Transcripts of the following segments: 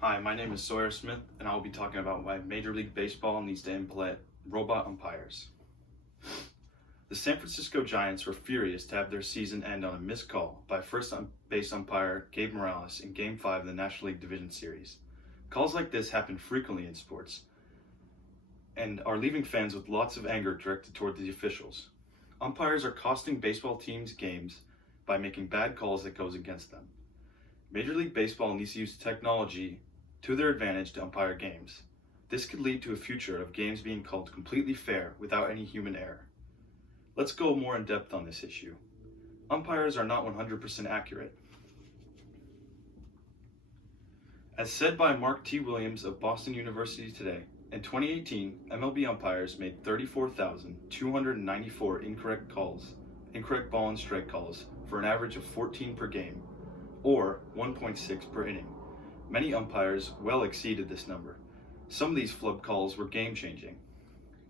Hi, my name is Sawyer Smith, and I will be talking about why Major League Baseball needs to implement robot umpires. The San Francisco Giants were furious to have their season end on a missed call by first base umpire Gabe Morales in Game 5 of the National League Division Series. Calls like this happen frequently in sports and are leaving fans with lots of anger directed toward the officials. Umpires are costing baseball teams games by making bad calls that goes against them. Major League Baseball needs to use technology to their advantage to umpire games. This could lead to a future of games being called completely fair without any human error. Let's go more in depth on this issue. Umpires are not 100% accurate. As said by Mark T. Williams of Boston University today, in 2018, MLB umpires made 34,294 incorrect ball and strike calls for an average of 14 per game, or 1.6 per inning. Many umpires well exceeded this number. Some of these flub calls were game-changing.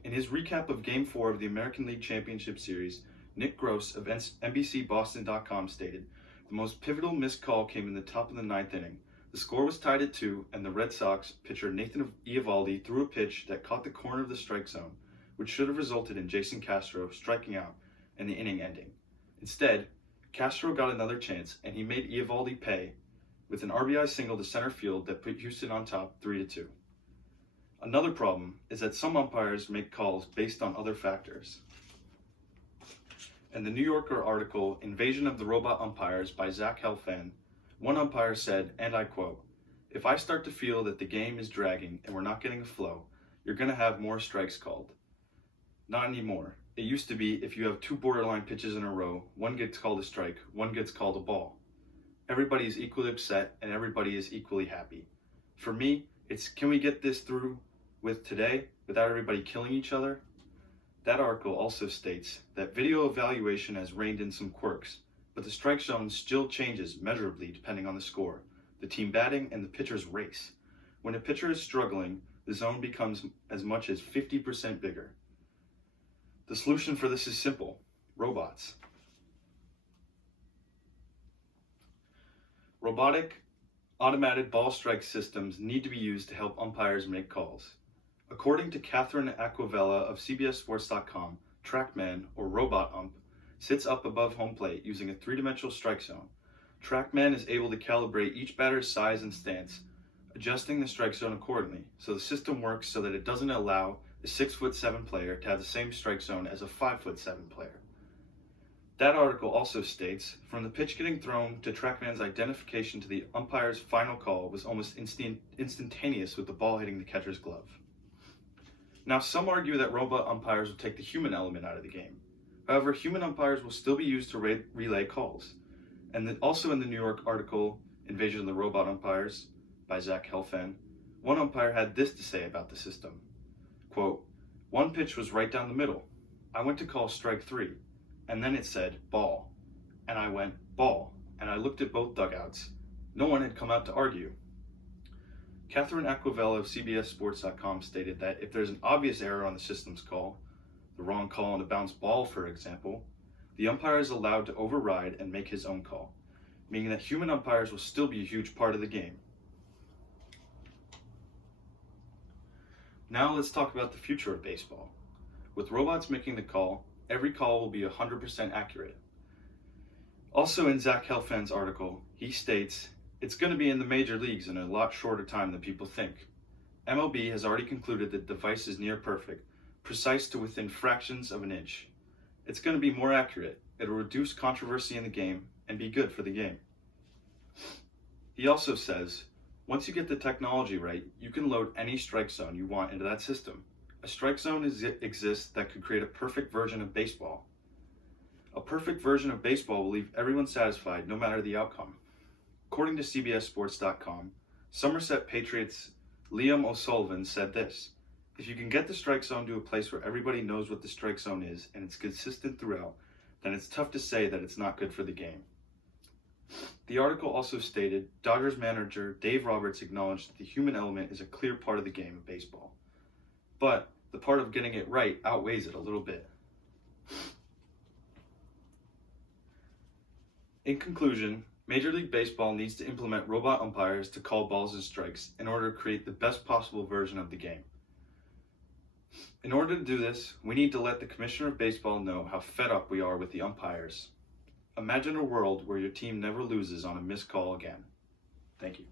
In his recap of Game 4 of the American League Championship Series, Nick Gross of NBCBoston.com stated, "The most pivotal missed call came in the top of the ninth inning. The score was tied at 2, and the Red Sox pitcher Nathan Eovaldi threw a pitch that caught the corner of the strike zone, which should have resulted in Jason Castro striking out and the inning ending. Instead, Castro got another chance, and he made Eovaldi pay with an RBI single to center field that put Houston on top 3-2. Another problem is that some umpires make calls based on other factors. In the New Yorker article, Invasion of the Robot Umpires by Zach Helfand, one umpire said, and I quote, "If I start to feel that the game is dragging and we're not getting a flow, you're going to have more strikes called. Not anymore. It used to be if you have 2 borderline pitches in a row, one gets called a strike, one gets called a ball. Everybody is equally upset and everybody is equally happy. For me, it's can we get this through with today without everybody killing each other?" That article also states that video evaluation has reined in some quirks, but the strike zone still changes measurably depending on the score, the team batting, and the pitcher's race. When a pitcher is struggling, the zone becomes as much as 50% bigger. The solution for this is simple: robots. Robotic, automated ball strike systems need to be used to help umpires make calls. According to Catherine Aquavella of CBSSports.com, TrackMan, or Robot Ump, sits up above home plate using a 3-dimensional strike zone. TrackMan is able to calibrate each batter's size and stance, adjusting the strike zone accordingly, so the system works so that it doesn't allow a 6'7" player to have the same strike zone as a 5'7" player. That article also states, from the pitch getting thrown to TrackMan's identification to the umpire's final call was almost instantaneous with the ball hitting the catcher's glove. Now, some argue that robot umpires will take the human element out of the game. However, human umpires will still be used to relay calls. And also in the New York article, Invasion of the Robot Umpires by Zach Helfand, one umpire had this to say about the system. Quote, "One pitch was right down the middle. I went to call strike 3. And then it said, ball. And I went, ball. And I looked at both dugouts. No one had come out to argue." Catherine Aquavella of CBSSports.com stated that if there's an obvious error on the system's call, the wrong call on a bounced ball, for example, the umpire is allowed to override and make his own call, meaning that human umpires will still be a huge part of the game. Now let's talk about the future of baseball. With robots making the call, every call will be 100% accurate. Also in Zach Helfand's article, he states, "It's going to be in the major leagues in a lot shorter time than people think. MLB has already concluded that the device is near perfect, precise to within fractions of an inch. It's going to be more accurate, it'll reduce controversy in the game, and be good for the game." He also says, "Once you get the technology right, you can load any strike zone you want into that system. A strike zone exists that could create a perfect version of baseball. A perfect version of baseball will leave everyone satisfied no matter the outcome." According to CBSSports.com, Somerset Patriots' Liam O'Sullivan said this, "If you can get the strike zone to a place where everybody knows what the strike zone is and it's consistent throughout, then it's tough to say that it's not good for the game." The article also stated Dodgers manager Dave Roberts acknowledged that the human element is a clear part of the game of baseball, but the part of getting it right outweighs it a little bit. In conclusion, Major League Baseball needs to implement robot umpires to call balls and strikes in order to create the best possible version of the game. In order to do this, we need to let the Commissioner of Baseball know how fed up we are with the umpires. Imagine a world where your team never loses on a missed call again. Thank you.